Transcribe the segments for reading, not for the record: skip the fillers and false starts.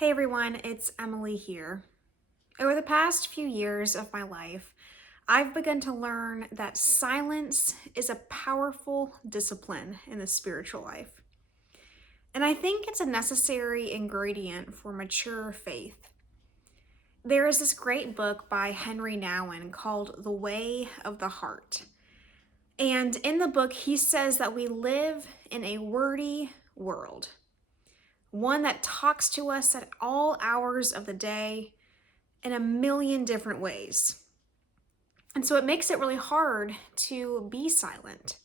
Hey everyone, it's Emily here. Over the past few years of my life, I've begun to learn that silence is a powerful discipline in the spiritual life. And I think it's a necessary ingredient for mature faith. There is this great book by Henry Nouwen called The Way of the Heart. And in the book, he says that we live in a wordy world, one that talks to us at all hours of the day in a million different ways. And so it makes it really hard to be silent.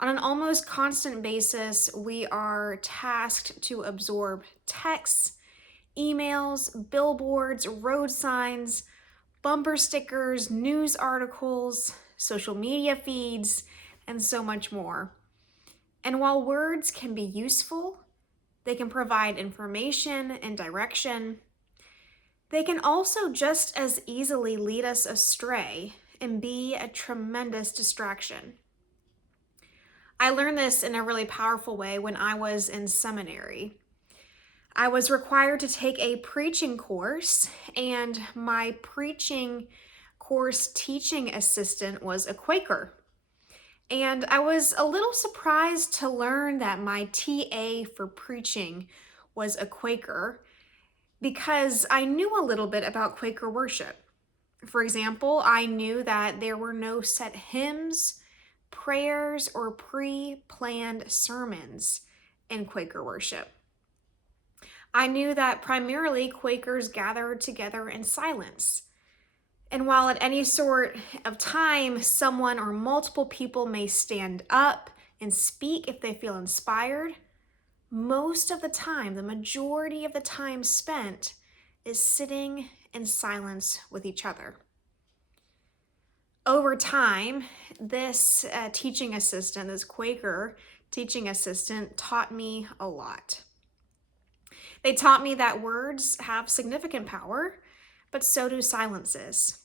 On an almost constant basis, we are tasked to absorb texts, emails, billboards, road signs, bumper stickers, news articles, social media feeds, and so much more. And while words can be useful, they can provide information and direction, they can also just as easily lead us astray and be a tremendous distraction. I learned this in a really powerful way when I was in seminary. I was required to take a preaching course, and my preaching course teaching assistant was a Quaker. And I was a little surprised to learn that my TA for preaching was a Quaker, because I knew a little bit about Quaker worship. For example, I knew that there were no set hymns, prayers, or pre-planned sermons in Quaker worship. I knew that primarily Quakers gathered together in silence. And while at any sort of time, someone or multiple people may stand up and speak if they feel inspired, most of the time, the majority of the time spent is sitting in silence with each other. Over time, this teaching assistant, this Quaker teaching assistant, taught me a lot. They taught me that words have significant power, but so do silences.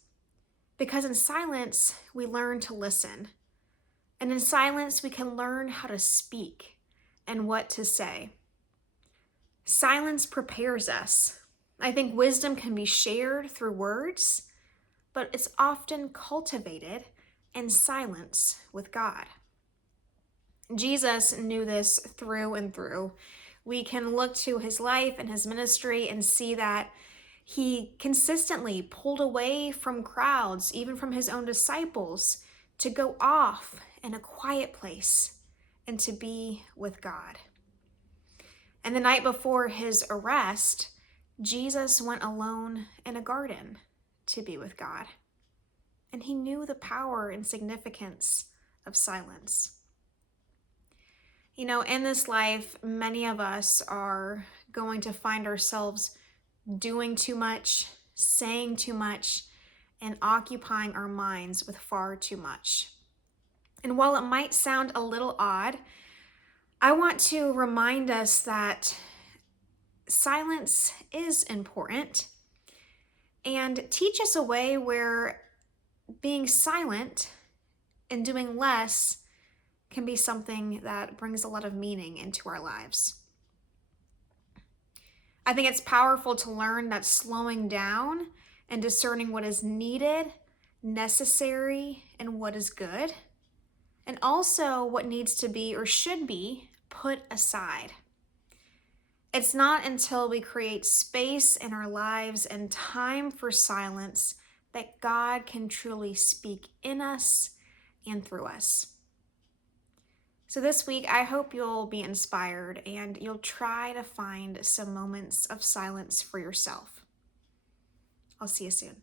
Because in silence, we learn to listen. And in silence, we can learn how to speak and what to say. Silence prepares us. I think wisdom can be shared through words, but it's often cultivated in silence with God. Jesus knew this through and through. We can look to his life and his ministry and see that he consistently pulled away from crowds, even from his own disciples, to go off in a quiet place and to be with God. And the night before his arrest, Jesus went alone in a garden to be with God. And he knew the power and significance of silence. You know, in this life, many of us are going to find ourselves doing too much, saying too much, and occupying our minds with far too much. And while it might sound a little odd, I want to remind us that silence is important and teach us a way where being silent and doing less can be something that brings a lot of meaning into our lives. I think it's powerful to learn that slowing down and discerning what is needed, necessary, and what is good, and also what needs to be or should be put aside. It's not until we create space in our lives and time for silence that God can truly speak in us and through us. So this week, I hope you'll be inspired and you'll try to find some moments of silence for yourself. I'll see you soon.